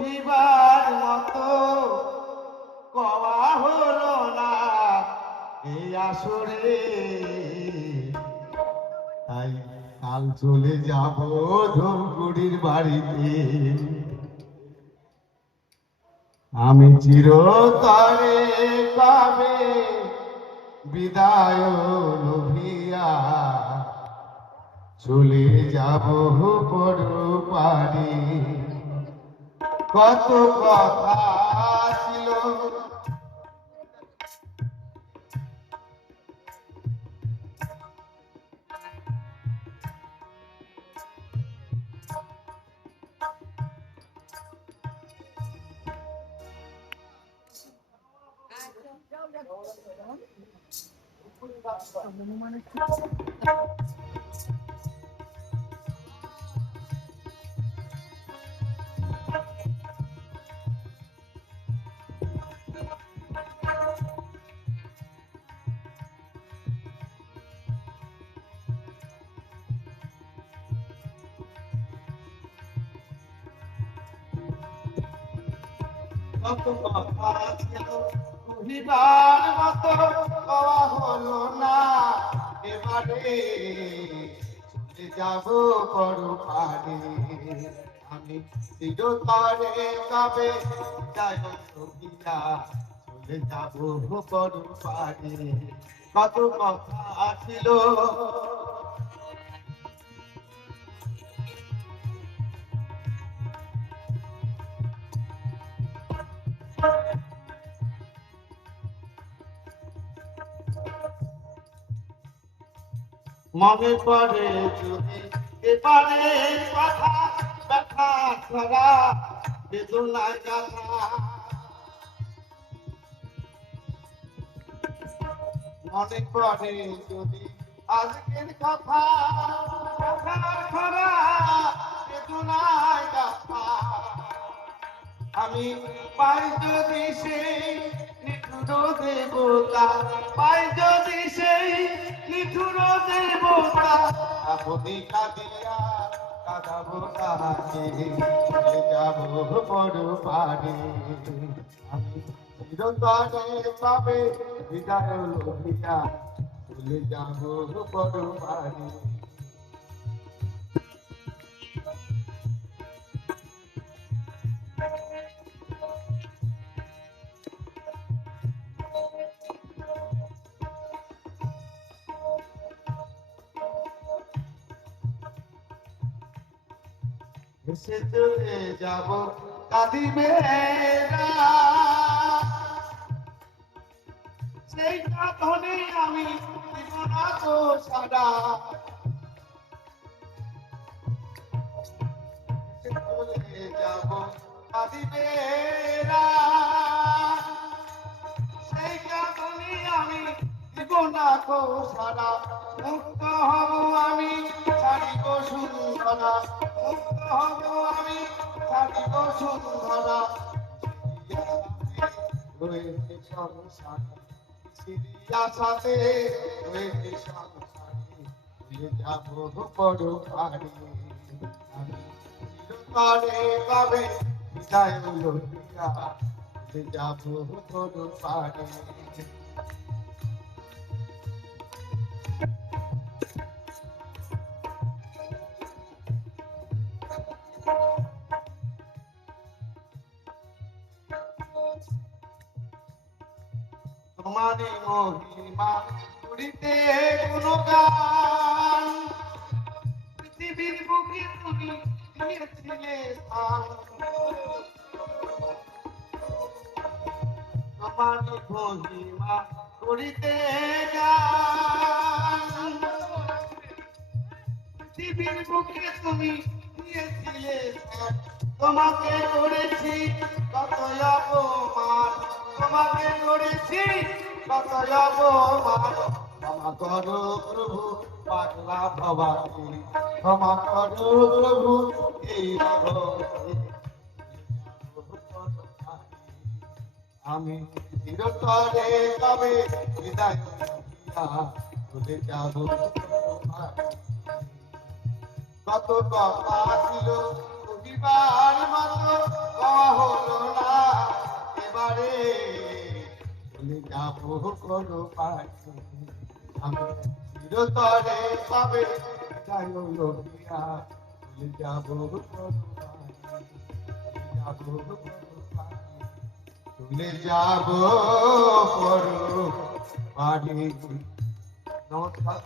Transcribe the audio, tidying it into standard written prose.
কহিবার মতো কওয়া হলো না এই আসরে। তাই কাল চলে যাব ধূপগুড়ির বাড়িতে। আমি চিরতরে পাবে বিদায় লোভিয়া চলে যাব পরপারে। কত কথা ছিল কত কথা ছিল কহিবার মতো কওয়া হলো না এবারে। চলে যাব পরপারে। আমি চিরতরে কবে বিদায় লোভিয়া চলে যাব পরপারে। কত কথা ছিল মনে পড়ে যদি এবারে কথা ব্যথা ছড়া বেদনায় গাথা। মনে পড়ে যদি আজকের কথা ব্যথা ছড়া বেদনায় গাথা। আমি পাই যদি সেই নিঠুর দেবতা, পাই যদি সেই নিঠুর দেবতা, আপনি কাঁদিয়া কাঁদাবো তাহাকে চলে যাব পরপারে। আমি চিরতরে পাবে বিদায় লোভিয়া চলে যাব পরপারে। এসে চলে যাব কাঁদিবে সেই কাঁধনে আমি দিব না তো সারা। এসে চলে যাব কাঁদিবে সেই কাঁধনে আমি দিব না তো সারা। মুক্ত হব আমি ছাড়িব সুন্দরা, মুক্ত হব আমি ছাড়িব সুন্দরা। রয়েছে সংসারে সিরিয়া সাথে রয়েছে সংসারে ভুলে যাব পরপারে। আমি চিরতরে পাবে বিদায় লোভিয়া ভুলে যাব পরপারে। তোমারই মহিমা করিতে গুণগান, পৃথিবীর বুকে তুমি দিয়েছিলে স্থান। তোমারই মহিমা করিতে গান, পৃথিবীর বুকে তুমি দিয়েছিলে স্থান। তোমাকে করেছি কত অপমান, তোমাকে করেছি কত অপমান। ক্ষমা করো প্রভু পাগলা ভবানী, ক্ষমা করো প্রভু এই আমি চিরতরে কবে বিদায় লোভিয়া চলে যাব। কত কথা ছিল কহিবার মতো যাব কোনো পাশে আমি চিরতরে পাবে যাই লোহিয়া ভুলে যাব কোনো পাশে যাব কোনো পাশে চলে যাব পর বাড়ি নমস্কার।